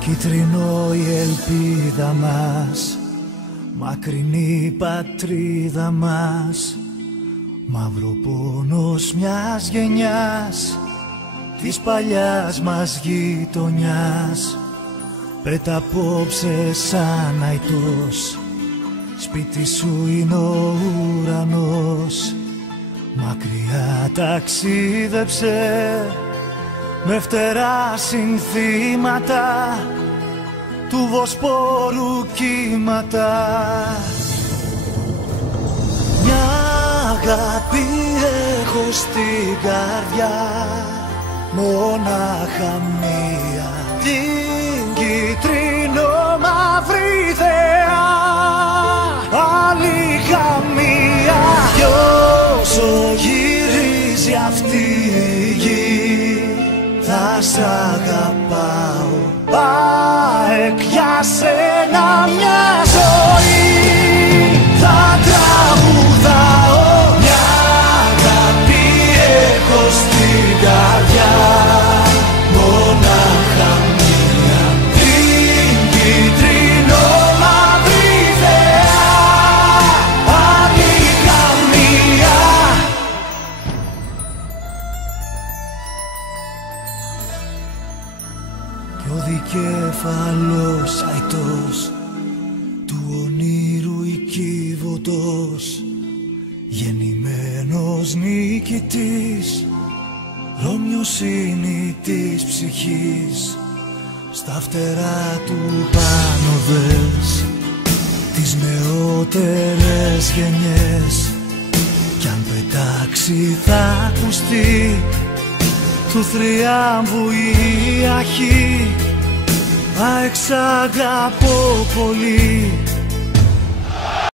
Κίτρινο η ελπίδα μας, μακρινή η πατρίδα μας, μαύρο πόνος μιας γενιάς, της παλιάς μας γειτονιάς. Πέτα απόψε σαν αητός, σπίτι σου είναι ο ουρανός. Μακριά ταξίδεψε με φτερά συνθήματα του Βοσπόρου κύματα. Μια αγάπη έχω στην καρδιά, μονάχα μία, την κίτρινο μαύρη θεά. Άλλη καμία, κι όσο γυρίζει αυτή η γη, θα σ' αγαπάω, ΑΕΚ, για σένα μια ζωή. Θα τραγουδάω, μια αγάπη έχω στην καρδιά, μονάχα μία, την κίτρινο μαύρη θεά. Άλλη καμία. Κι ο δικέφαλος αητός του ονείρου οικίβωτος, γεννημένος νικητής, Ρώμιος είναι της ψυχής. Στα φτερά του πάνω δες τις νεότερες γενιές, κι αν πετάξει θα ακουστεί του θριάμβου η αρχή. ΑΕΚ, σ' αγαπώ πολύ,